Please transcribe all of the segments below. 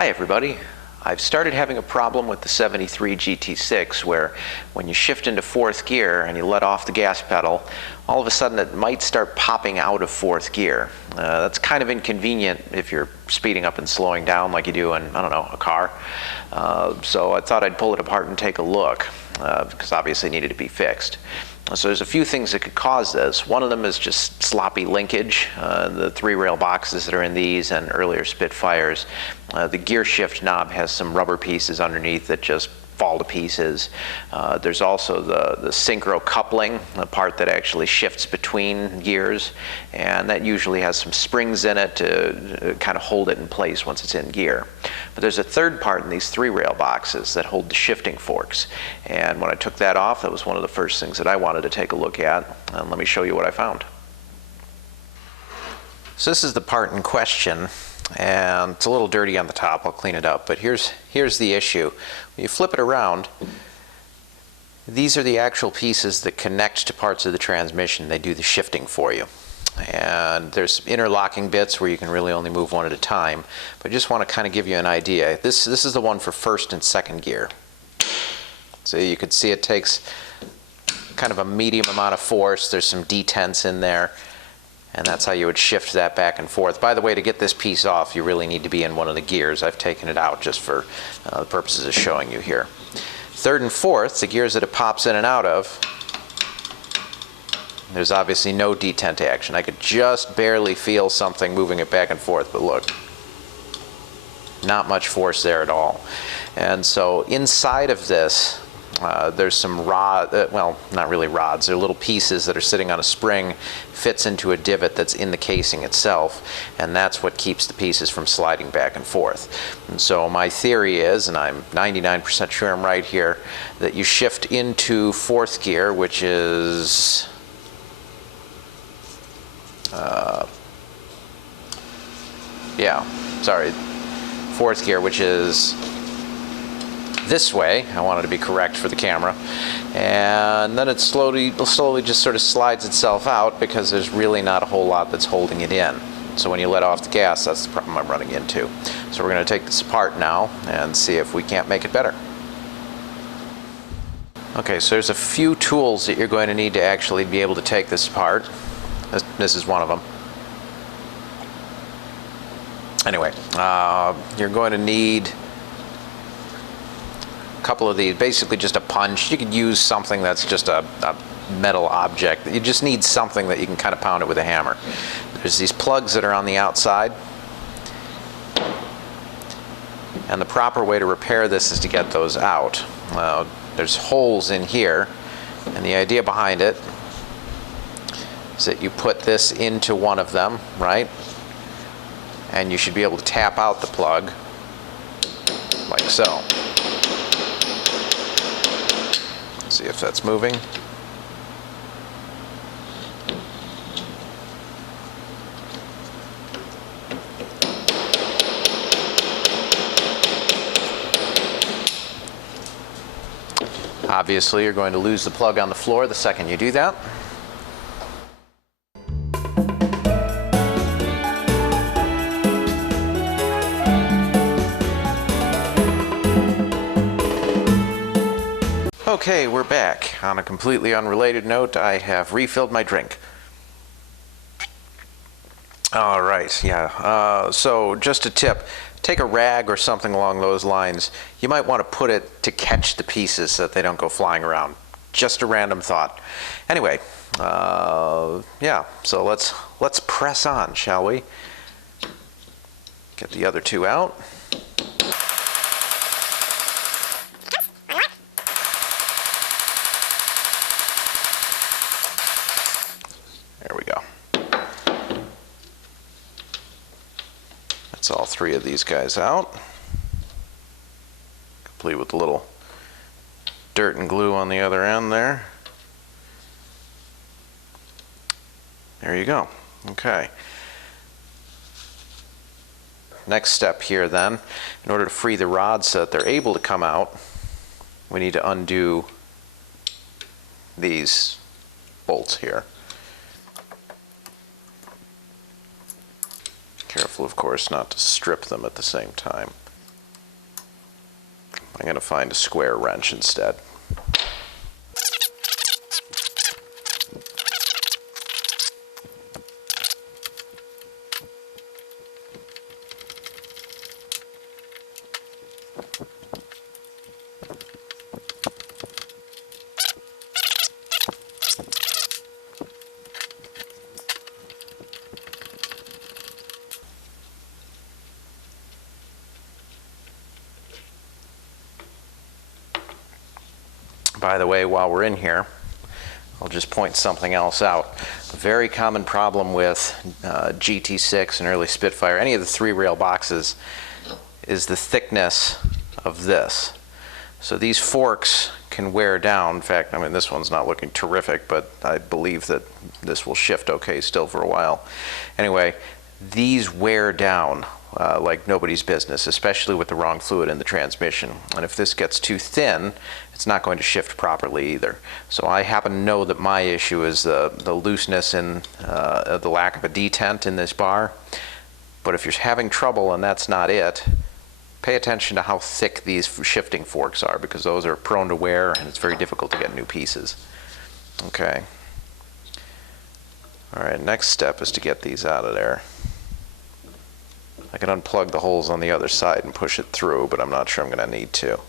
Hi everybody. I've started having a problem with the 73 GT6 where when you shift into fourth gear and you let off the gas pedal, all of a sudden it might start popping out of fourth gear. That's kind of inconvenient if you're speeding up and slowing down like you do in, I don't know, a car. So I thought I'd pull it apart and take a look because obviously it needed to be fixed. So there's a few things that could cause this. One of them is just sloppy linkage. The three-rail boxes that are in these and earlier Spitfires, the gear shift knob has some rubber pieces underneath that just fall to pieces. There's also the synchro coupling, the part that actually shifts between gears, and that usually has some springs in it to kind of hold it in place once it's in gear. But there's a third part in these three-rail boxes that hold the shifting forks, and when I took that off, that was one of the first things that I wanted to take a look at, and let me show you what I found. So this is the part in question, and it's a little dirty on the top. I'll clean it up, but here's the issue. When you flip it around, these are the actual pieces that connect to parts of the transmission. They do the shifting for you. And there's interlocking bits where you can really only move one at a time, but I just want to kind of give you an idea. This is the one for first and second gear. So you can see it takes kind of a medium amount of force. There's some detents in there. And that's how you would shift that back and forth. By the way, to get this piece off, you really need to be in one of the gears. I've taken it out just for the purposes of showing you here. Third and fourth, the gears that it pops in and out of, there's obviously no detent action. I could just barely feel something moving it back and forth, but look, not much force there at all. And so inside of this, there's some well, not really rods, they're little pieces that are sitting on a spring, fits into a divot that's in the casing itself, and that's what keeps the pieces from sliding back and forth. And so my theory is, and I'm 99% sure I'm right here, that you shift into fourth gear, which is fourth gear, which is this way. I wanted to be correct for the camera, and then it slowly just sort of slides itself out because there's really not a whole lot that's holding it in. So when you let off the gas, that's the problem I'm running into. So we're going to take this apart now and see if we can't make it better. Okay, so there's a few tools that you're going to need to actually be able to take this apart. This is one of them. Anyway, you're going to need couple of these, basically just a punch. You could use something that's just a metal object. You just need something that you can kind of pound it with a hammer. There's these plugs that are on the outside, and the proper way to repair this is to get those out. There's holes in here, and the idea behind it is that you put this into one of them, right? And you should be able to tap out the plug like so. See if that's moving. Obviously, you're going to lose the plug on the floor the second you do that. Okay, we're back. On a completely unrelated note, I have refilled my drink. All right, yeah. So just a tip, take a rag or something along those lines. You might want to put it to catch the pieces so that they don't go flying around. Just a random thought. Anyway, yeah, so let's press on, shall we? Get the other two out. There we go. That's all three of these guys out, complete with a little dirt and glue on the other end there. There you go. Okay. Next step here then, in order to free the rods so that they're able to come out, we need to undo these bolts here. Careful, of course, not to strip them at the same time. I'm going to find a square wrench instead. By the way, while we're in here, I'll just point something else out. A very common problem with GT6 and early Spitfire, any of the three-rail boxes, is the thickness of this. So these forks can wear down. In fact, I mean, this one's not looking terrific, but I believe that this will shift okay still for a while. Anyway, these wear down like nobody's business, especially with the wrong fluid in the transmission. And if this gets too thin, it's not going to shift properly either. So I happen to know that my issue is the looseness and the lack of a detent in this bar. But if you're having trouble and that's not it, pay attention to how thick these shifting forks are, because those are prone to wear and it's very difficult to get new pieces. Okay. All right, next step is to get these out of there. I can unplug the holes on the other side and push it through, but I'm not sure I'm going to need to.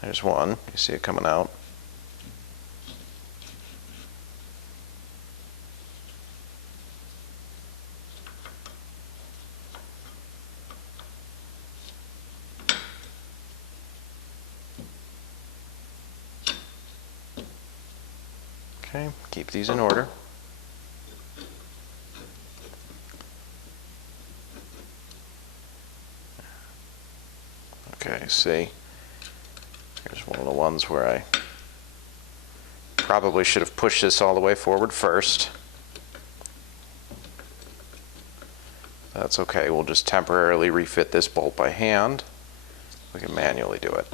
There's one. You see it coming out. Okay, keep these in order. Okay, see, here's one of the ones where I probably should have pushed this all the way forward first. That's okay, we'll just temporarily refit this bolt by hand. We can manually do it.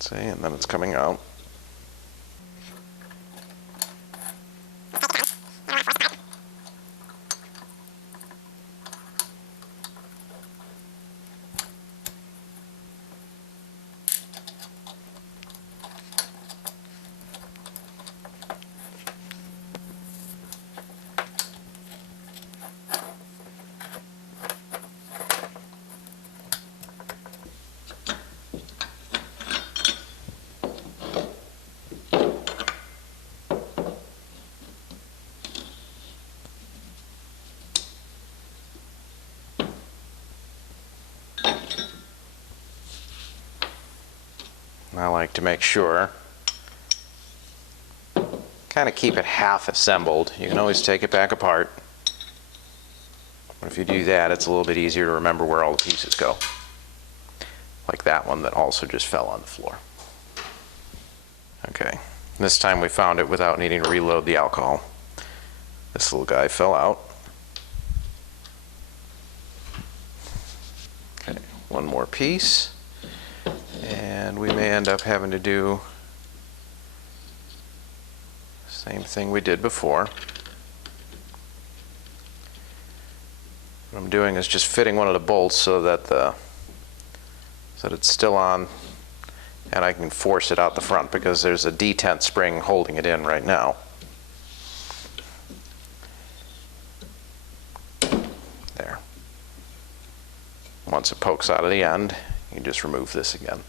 See, and then it's coming out. I like to make sure, kind of keep it half assembled. You can always take it back apart. But if you do that, it's a little bit easier to remember where all the pieces go. Like that one that also just fell on the floor. Okay, this time we found it without needing to reload the alcohol. This little guy fell out. Okay, one more piece. And we may end up having to do the same thing we did before. What I'm doing is just fitting one of the bolts so that it's still on, and I can force it out the front because there's a detent spring holding it in right now. There. Once it pokes out of the end, you can just remove this again.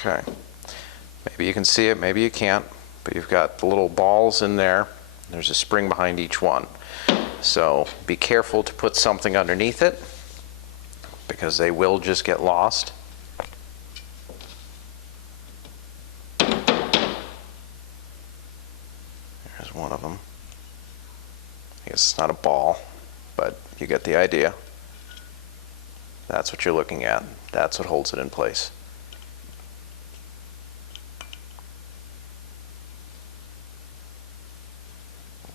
Okay, maybe you can see it, maybe you can't, but you've got the little balls in there. There's a spring behind each one. So be careful to put something underneath it. because they will just get lost. There's one of them. I guess it's not a ball, but you get the idea. That's what you're looking at. That's what holds it in place.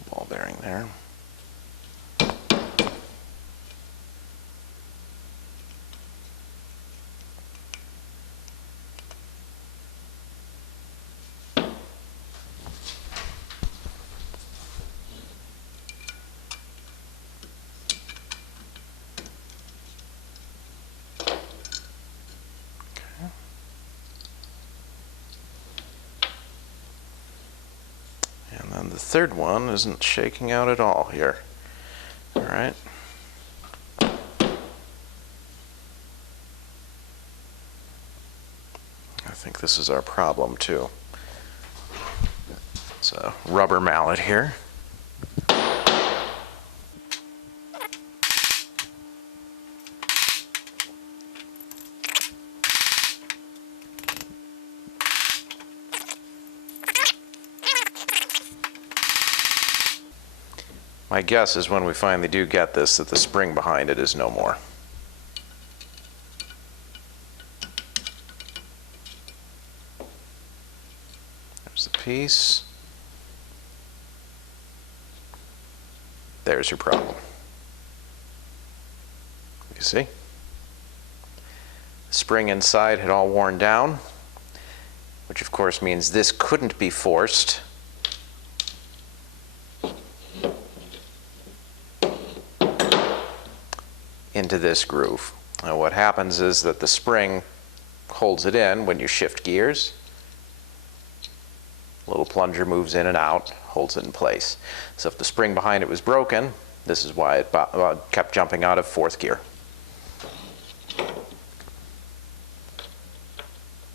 Ball bearing there. And then the third one isn't shaking out at all here. All right. I think this is our problem too. It's a rubber mallet here. My guess is when we finally do get this, that the spring behind it is no more. There's the piece. There's your problem. You see? The spring inside had all worn down, which of course means this couldn't be forced. Into this groove. Now what happens is that the spring holds it in when you shift gears. Little plunger moves in and out, holds it in place. So if the spring behind it was broken, this is why it kept jumping out of fourth gear.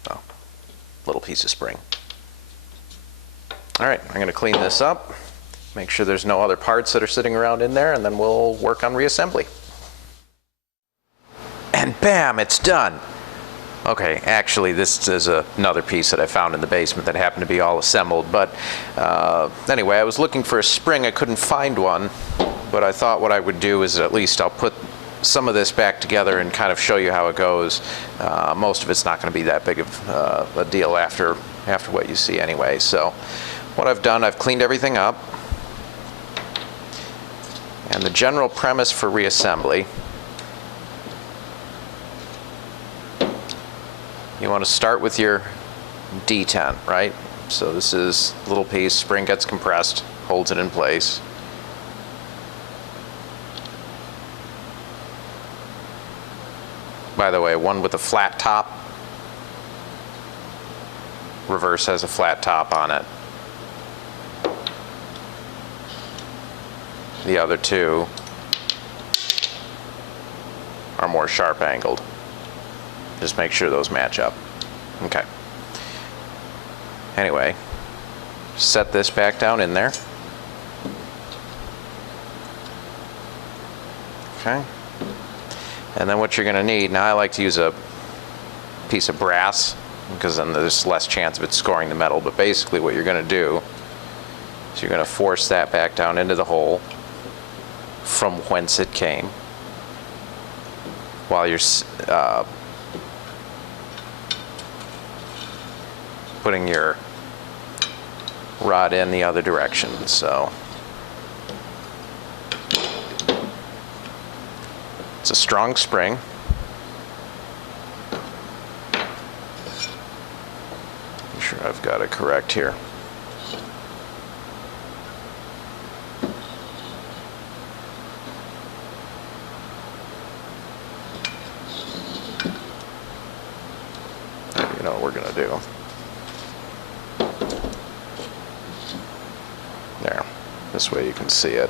Oh, little piece of spring. All right, I'm going to clean this up, make sure there's no other parts that are sitting around in there, and then we'll work on reassembly. And bam, it's done. Okay, actually this is another piece that I found in the basement that happened to be all assembled, but anyway, I was looking for a spring. I couldn't find one, but I thought what I would do is at least I'll put some of this back together and kind of show you how it goes. Most of it's not going to be that big of a deal after what you see anyway. So what I've done, I've cleaned everything up, and the general premise for reassembly, you want to start with your D10, right? So this is a little piece, spring gets compressed, holds it in place. By the way, one with a flat top, reverse has a flat top on it. The other two are more sharp angled. Just make sure those match up. Okay. Anyway, set this back down in there. Okay. And then what you're going to need, now I like to use a piece of brass because then there's less chance of it scoring the metal, but basically what you're going to do is you're going to force that back down into the hole from whence it came while you're putting your rod in the other direction. So it's a strong spring. I'm sure I've got it correct here. You know what we're going to do. There. This way you can see it.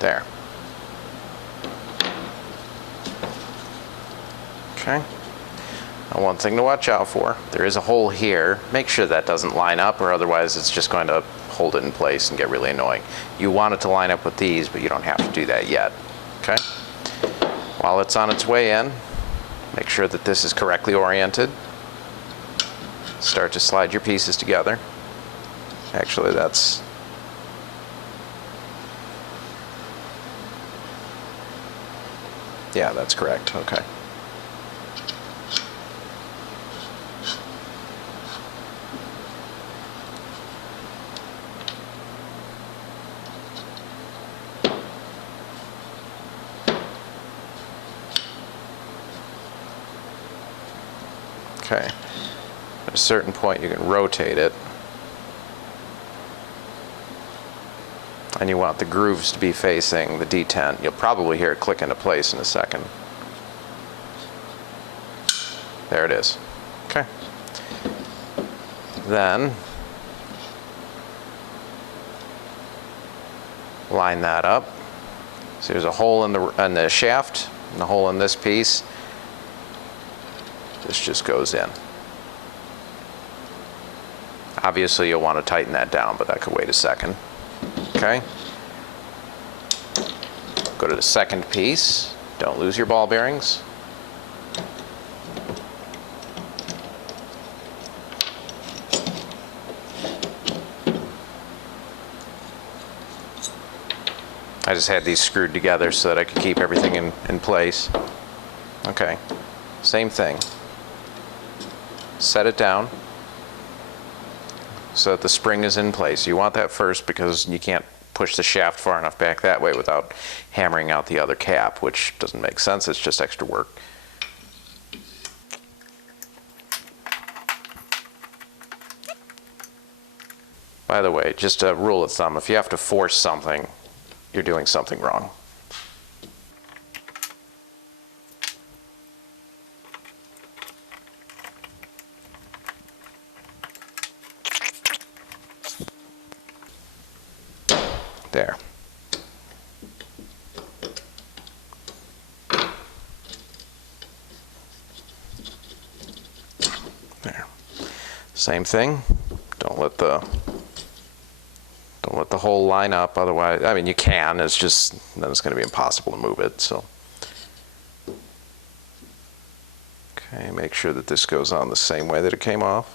There. Okay. Now, one thing to watch out for, there is a hole here. Make sure that doesn't line up, or otherwise it's just going to hold it in place and get really annoying. You want it to line up with these, but you don't have to do that yet. Okay? While it's on its way in, make sure that this is correctly oriented. Start to slide your pieces together. Actually, that's... yeah, that's correct. Okay. Okay. At a certain point, you can rotate it. And you want the grooves to be facing the D10. You'll probably hear it click into place in a second. There it is. Okay. Then line that up. So there's a hole in the shaft and a hole in this piece. This just goes in. Obviously, you'll want to tighten that down, but that could wait a second. Okay. Go to the second piece. Don't lose your ball bearings. I just had these screwed together so that I could keep everything in place. Okay. Same thing. Set it down so that the spring is in place. You want that first because you can't push the shaft far enough back that way without hammering out the other cap, which doesn't make sense. It's just extra work. By the way, just a rule of thumb, if you have to force something, you're doing something wrong. There. There. Same thing. Don't let the hole line up. Otherwise, I mean, you can. It's just then it's going to be impossible to move it. So, okay. Make sure that this goes on the same way that it came off.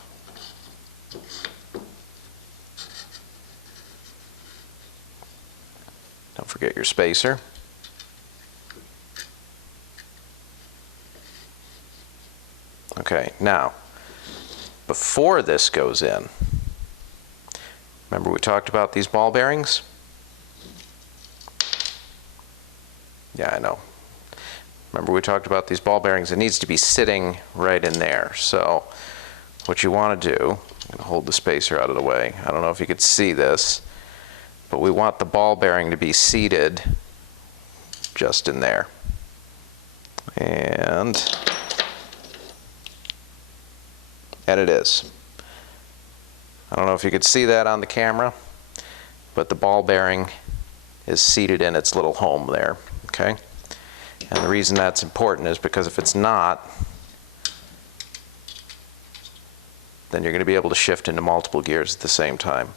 Don't forget your spacer. Okay, now, before this goes in, remember we talked about these ball bearings? Yeah, I know. Remember we talked about these ball bearings? It needs to be sitting right in there. So what you want to do, I'm going to hold the spacer out of the way. I don't know if you could see this, but we want the ball bearing to be seated just in there. And it is. I don't know if you could see that on the camera, but the ball bearing is seated in its little home there, okay? And the reason that's important is because if it's not, then you're going to be able to shift into multiple gears at the same time.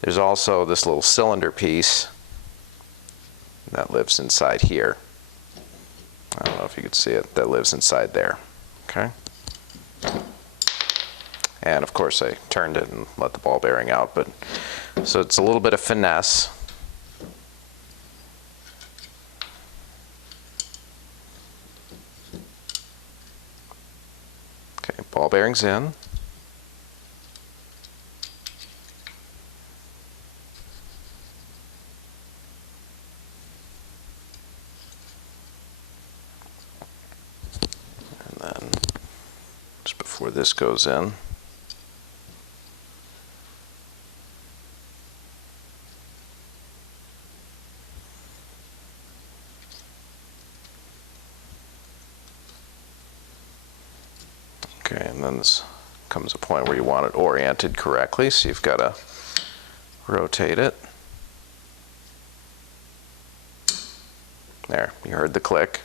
There's also this little cylinder piece that lives inside here. I don't know if you could see it. That lives inside there. Okay? And of course I turned it and let the ball bearing out, but so it's a little bit of finesse. Okay, ball bearings in. Before this goes in. Okay, and then this comes a point where you want it oriented correctly, so you've got to rotate it. There, you heard the click.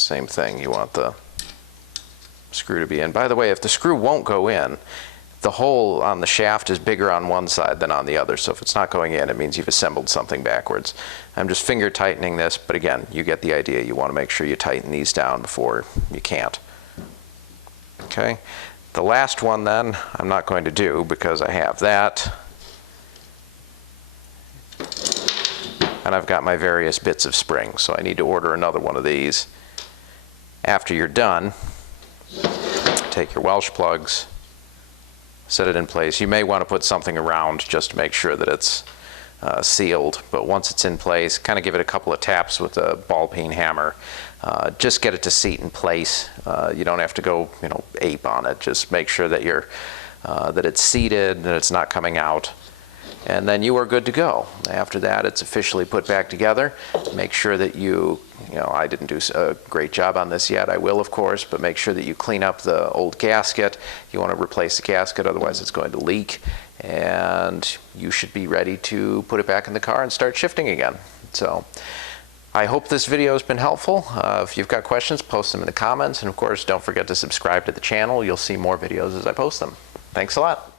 Same thing, you want the screw to be in. By the way, if the screw won't go in, the hole on the shaft is bigger on one side than on the other, so if it's not going in, it means you've assembled something backwards. I'm just finger tightening this, but again, you get the idea. You want to make sure you tighten these down before you can't. Okay, the last one then, I'm not going to do because I have that. And I've got my various bits of spring, so I need to order another one of these. After you're done, take your Welsh plugs, set it in place. You may want to put something around just to make sure that it's sealed, but once it's in place, kind of give it a couple of taps with a ball peen hammer. Just get it to seat in place. You don't have to go, ape on it. Just make sure that that it's seated, that it's not coming out, and then you are good to go. After that, it's officially put back together. Make sure that I didn't do a great job on this yet. I will, of course, but make sure that you clean up the old gasket. You want to replace the gasket, otherwise it's going to leak. And you should be ready to put it back in the car and start shifting again. So I hope this video has been helpful. If you've got questions, post them in the comments. And of course, don't forget to subscribe to the channel. You'll see more videos as I post them. Thanks a lot.